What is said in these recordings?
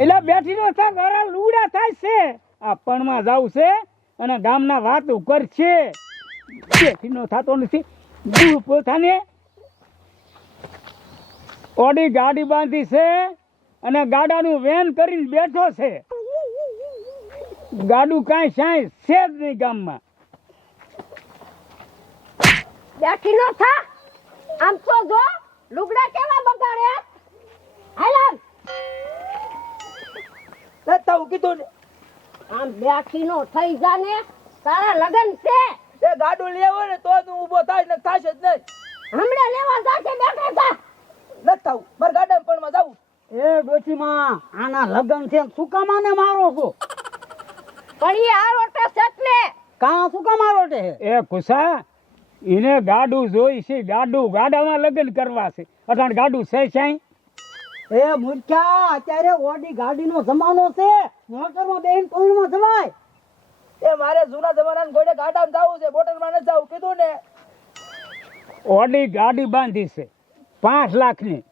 એટલે બેઠી નો થા ઘરા લુગડા થાય છે. આ પણમાં જાવું છે અને ગામના વાત કરશે બેઠી નો થતો નથી. દૂર પોતાને ઓડી ગાડી બાંધી છે અને ગાડાનું વેન કરીને બેઠો છે. ગાડું કાંઈ સાંઈ છે જ નહીં ગામમાં. બેઠી નો થા. આમ તો જો લુગડા કેવા બગાડે હાલ તાવું કીધું ને? આમ બેઠી નો થઈ જાને તારા લગન છે. એ ગાડું લેવો ને તો તું ઊભો થાય ને થાશે જ નહીં. હમણાં લેવા જાશે બેઠા જા. થવું. મારે ગાડા પણ માં જવું એ ડોશીમાં આના લગન છે ને શું કામ આને મારો છો? પણ એ આ રોટે સટલે કાં શું કામ મારો છે? એ કુસા એને ગાડું જોઈ છે. ગાડું ગાડામાં લગ્ન કરવા છે. અટાણ ગાડું છે સાંઈ એ મૂર્ખ્યા અત્યારે ઓડી ગાડીનો જમાનો છે. મોટરમાં બેહીને કોઈમાં જવાય. એ મારે જૂના જમાનાના ઘોડે ગાડામાં જવું છે બોટલમાં નથી જવું કીધું ને. ઓડી ગાડી બાંધી છે પાંચ લાખની.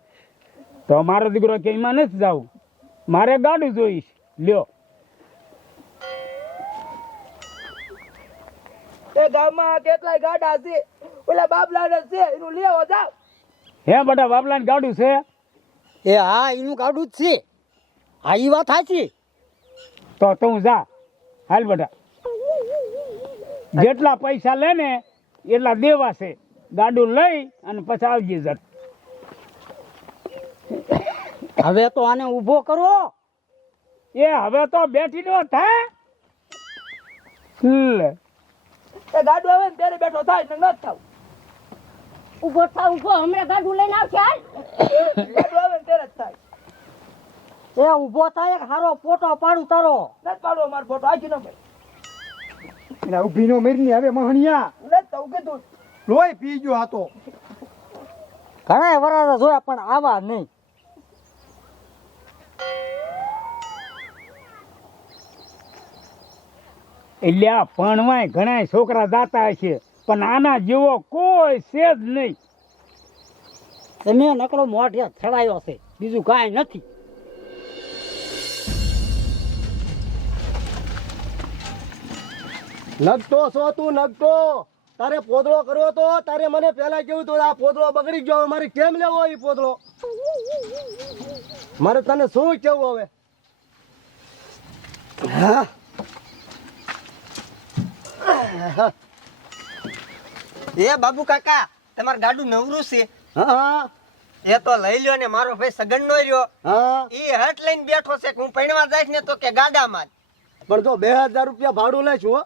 તો મારો દીકરો કે એમાં નથી જવું. મારે ગાડું જોઈશ લ્યો. એ ગામમાં કેટલાય ગાડા છે. ઓલા બાબલા છે એનું લેવો જાવ હે બટા બાબલાને ગાડું છે? એ હા એનું ગાડું જ છે. હા એ વાત સાચી. તો તું જા. હાલ બેટા. જેટલા પૈસા લે ને એટલા દેવા છે. ગાડું લઈ અને પછી આવજે જટ હવે તો આને ઊભો કરો. એ હવે તો બેઠી નો થાય લે. એ ગાડું આવે ત્યારે બેઠો થાય ન નથી થવું. ઊભો થા ઊભો હમણાં ગાડું લઈને આવશે હાલ. ગાડું આવે ત્યારે જ થાય એ ઊભો થાય એક હારો ફોટો પાડું તારો. નથી પાડો મારો ફોટો આખી નો ભાઈ એટલે ઊભી નો મરીની હવે મહણિયા. નથી તો કીધું લોહી પી ગયો હતો ઘણા વરાળા જોયા પણ આવા નહીં. એટલે આ ભણવાય ઘણા છોકરા દાતા હશે. પણ આના જેવો કોઈ છે જ નહીં. તમે નકરો મોઢે ચડાયો છે. બીજું કાંઈ નથી. નગતો છો તું નગતો. તારે પોદળો કરવો તો તારે મને પેલા કેવું તો આ પોદળો બગડી ગયો મારે કેમ લેવો એ પોદળો? મારે તને શું કેવું હવે? હા. એ બાબુ કાકા તમારું ગાડું નવરું છે. હા એ તો લઈ લ્યો ને મારો ભાઈ સગન નો રહ્યો. હા. એ હટ લઈને બેઠો છે કે હું પૈણવા જાય ને તો કે ગાડામાં પણ જો બે હજાર રૂપિયા ભાડું લે હો.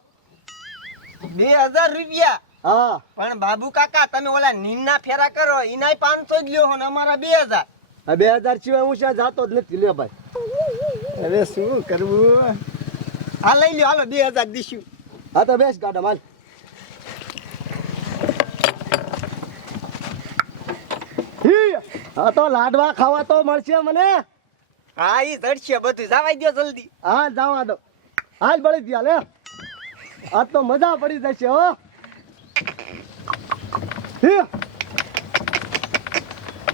બે હજાર રૂપિયા? હા. પણ બાબુ કાકા તમે ઓલા નીમના ફેરા કરો એનાય પાંચસો જ લ્યો ને અમારા બે હજાર. બે હજાર સિવાય હું ત્યાં જાતો જ નથી લે ભાઈ. હવે શું કરવું? હા લઈ લ્યો હાલો બે હજાર દીશું હા તો બેસ ગાડા માલ હી, તો લાડવા ખાવા તો મળશે મને. હા ઈ જડશે બધું. જવાઈ દો જલ્દી. હા જવા દો. હાલ બળી ગયા લે. આ તો મજા પડી જશે હો.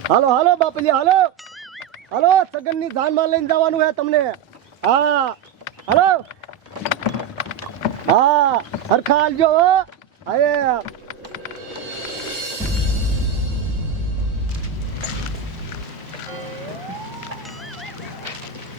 હાલો હાલો બાપલી હાલો. હાલો સગનની જાનમાં લઈને જવાનું હે તમને. હા હાલો. હા હરખા હાલજો હો. અરે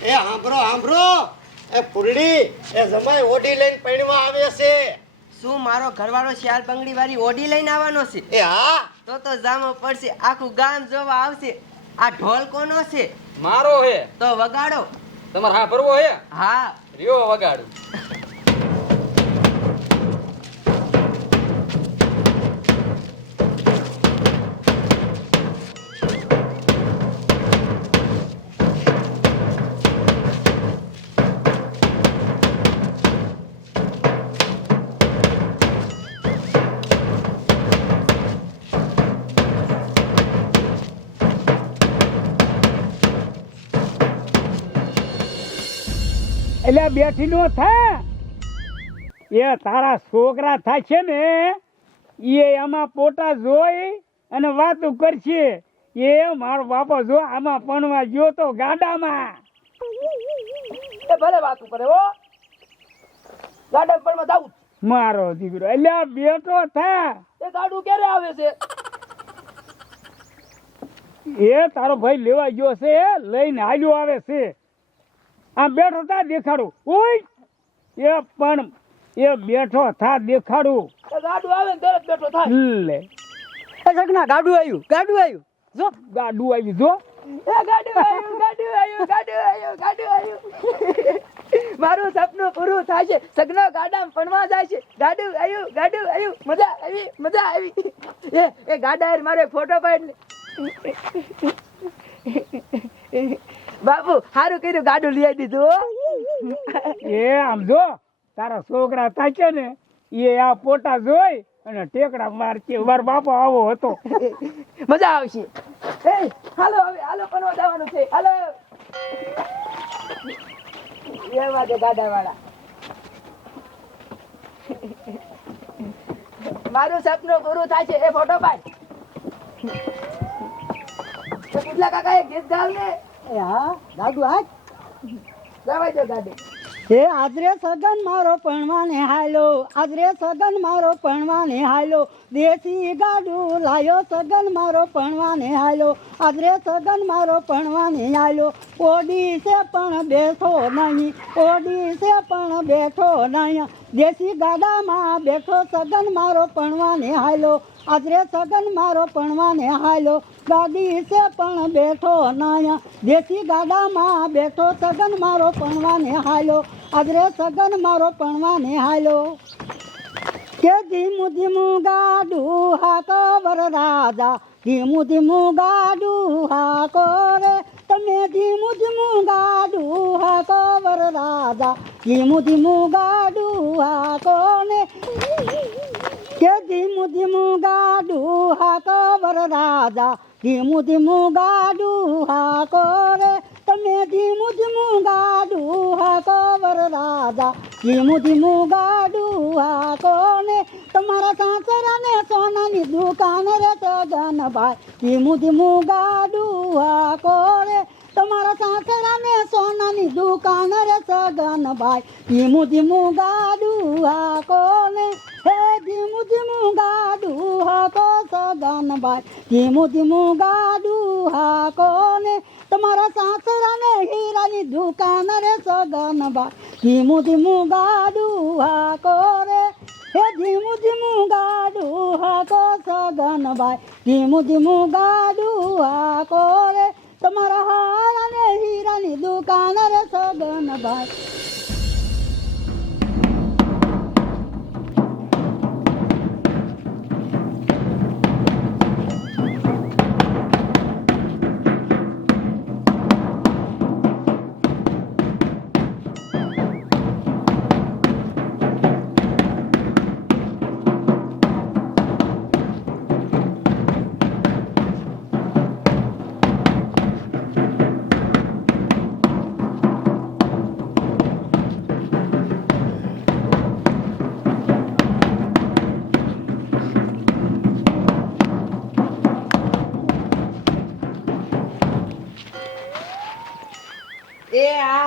એ હાંભળો હાંભળો એ ફૂલડી એ જમાઈ ઓડી લઈને પૈણવા આવે છે. શું મારો ઘરવાળો શિયાળ બંગડી વાળી ઓડી લઈને આવવાનો છે? એ હા. તો તો જામો પડશે આખું ગામ જોવા આવશે. આ ઢોલ કોનો છે? મારો હે. તો વગાડો. તમારે હા ભરવો હે? હા. રિયો વગાડું. એટલે બેઠી નો થા. એ તારા છોકરા થાય છે ને એ આમાં પોટા જોઈ અને વાતો કરશે. એ મારો બાપો જો આમાં પણવા ગયો તો ગાડામાં. એ ભલે વાતો કરે હો. ગાડા પણ જાવું મારો દીકરો એટલે બેટો થા. એ ગાડું ક્યારે આવે છે? એ તારો ભાઈ લેવા ગયો છે લઈને હાલ્યો આવે છે. આ બેઠો તા દેખાડું. ઓય! એ પણ એ બેઠો થા દેખાડું. ગાડું આવે ને તરત બેઠો થાય. લે. એ સગના ગાડું આવ્યું ગાડું આવ્યું. જો. ગાડું આવ્યું જો. એ ગાડું આવ્યું ગાડું આવ્યું ગાડું આવ્યું ગાડું આવ્યું. મારું સપનું પૂરું થાય છે સગનો ગાડામાં ભણવા જાય છે ગાડું આવ્યું ગાડું આવ્યું. મજા આવી મજા આવી. એ એ ગાડા મારે ફોટો પાડ લે. બાપુ સારું કર્યું ગાડું લઈ દીધું એ આમ જો તારા છોકરા થાકે ને એ આ પોટા જોઈ અને ટેકડા મારશે મારો બાપો આવો હતો. મજા આવશે. એ હાલો હવે હાલો પનવા જવાનું છે. હાલો. એવા છે ગાડા વાળા મારું સપનું પૂરું થાય છે. એ ફોટો પાડ. કેટલા કાકા એ ગીત ગાવ ને આદરે સગન મારો પણવાને હાલો આદરે સગન મારો પણવાને હાલો દેશી ગાડું લાયો સગન મારો પણવાને હાલો આદરે સગન મારો પણવાને હાલો ઓડી પણ બેઠો નહીં ઓડી છે પણ બેઠો નહીં, દેશી ગાડામાં બેઠો સગન મારો પણવાને હાલો આદરે સગન મારો પણવાને હાલો ગાડી છે પણ બેઠો નાયા. દેશી ગાડામાં બેઠો સગન મારો પણવાને હાલો આજરે સગન મારો પણવાને હાલો કે ધીમું ધીમું ગાડું હાકો વર રાજા. ધીમું ધીમું ગાડું હાકો રે. તમે ધીમું ધીમું ગાડું હાકો વર રાજા. ધીમું ધીમું ગાડું હાકો ને. કે ધીમું ધીમું ગાડું હાકો વર રાજા ધીમું ધીમું ગાડું હાકો રે તમે ધીમું ધીમું ગાડું હાકો વર રાજા ધીમું ધીમું ગાડું હાકો ને તમારા સાસરાને સોનાની દુકાન રે સગનભાઈ ધીમું ધીમું ગાડું હાકો રે તમારા સાસરાને સોનાની દુકાન રે સગનભાઈ ધીમું ધીમું ગાડું હાકો ને હે ધીમું ધીમું ગાડું હાકો સદનભાઈ ધીમું ધીમું ગાડું હાકો ને તમારા સાસરાને હીરાની દુકાન રે સગનભાઈ ધીમું ધીમું ગાડું હાકો રે. હે ધીમું ધીમું ગાડું હાકો સગનભાઈ ધીમું ધીમું ગાડું હાકો રે. તમારા હારા ને હીરાની દુકાન રે સગનભાઈ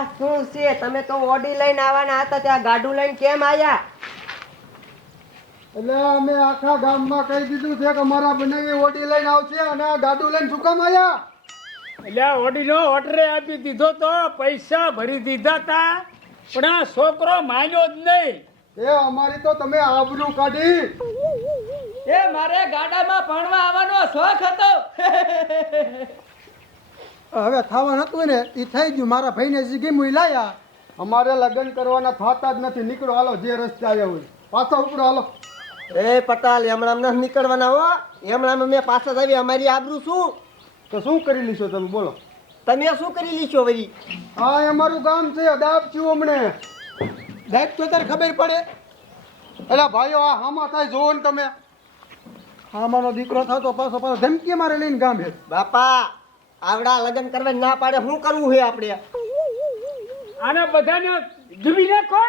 આ શું છે? તમે તો ઓડી લઈને આવવાના હતા ત્યાં ગાડું લઈને કેમ આયા? એટલે અમે આખા ગામમાં કહી દીધું છે કે મારા બનાવી ઓડી લઈને આવશે અને આ ગાડું લઈને શું કામ આવ્યા એટલે ઓડી ઓડીનો ઓર્ડરે આપી દીધો તો પૈસા ભરી દીધા તા. પણ આ છોકરો માન્યો જ નહીં. એ અમારી તો તમે આબરૂ કાઢી. એ મારે ગાડામાં ભણવા આવવાનો શોખ હતો. હવે થવાનું હતું ને એ થઈ ગયું. મારા ભાઈને જીગી લાયા. અમારે લગ્ન કરવાના થતા જ નથી. નીકળો હાલો જે રસ્તે આવ્યા હોય. પાછા ઉપડો હાલો. એ પટાલ હમણાં નથી નીકળવાના હો. હમણાં મેં પાછા આવી અમારી આબરૂ શું? તો શું કરી લીશો તમે? બોલો. તમે શું કરી લીશો વળી? આ અમારું ગામ છે. દાબ છું હમણે દાબ તો તારે ખબર પડે? એટલે ભાઈઓ આ હામાં થાય જોવો ને તમે. હામાનો દીકરો થતો પાછો પાછો ધમકી મારે લઈને ગામ હે. બાપા આવડા લગ્ન કરવા ના પાડે શું કરવું છે આપણે આને બધાને જુબી નાખો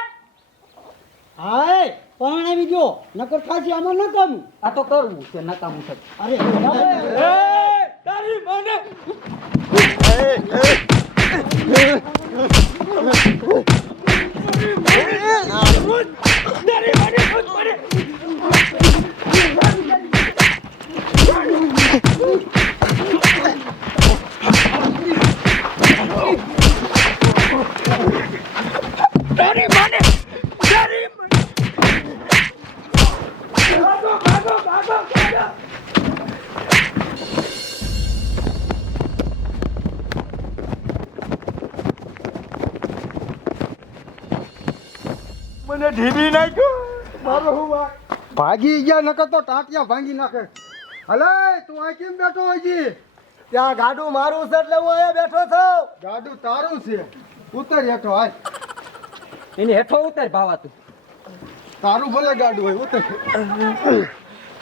હાય પણ આવી ગયો નકર ખાસી આમાં ન કામ આ તો કરવું છે નકામું છે અરે તારી મને મને ઢીલી નાખ્યો. મારો હું ભાગી ગયા નકર તો ટાંટિયા ભાંગી નાખે. હલે તું આ કેમ બેઠો હજી ત્યાં ગાડું મારું છે એટલે હું અહીંયા બેઠો છો. ગાડું તારું છે. ઉતર હેઠો હાલ. એની હેઠો ઉતર ભાવા તું તારું ભલે ગાડું હોય ઉતર.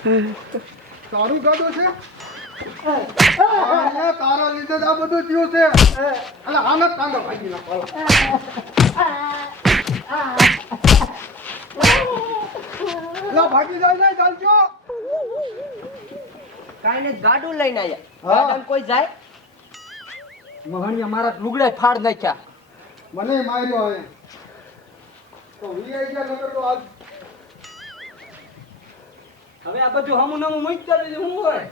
તારું ગાડું છે? તારા લીધે જ આ બધું થયું છે. એટલે આને કાંદો ભાગી નાખો. લા, ભાગી જાય જાય ચાલજો. કાંઈ નહીં ગાડું લઈને આયા. હા. કોઈ જાય? મહણિયા મારા લુગડા ફાડ નાખ્યા. મને માર્યો હવે તો વીઆઈ ગયા નકર તો આજ હવે આ બધું હમું નમું મૂકી દેજો હું હોય?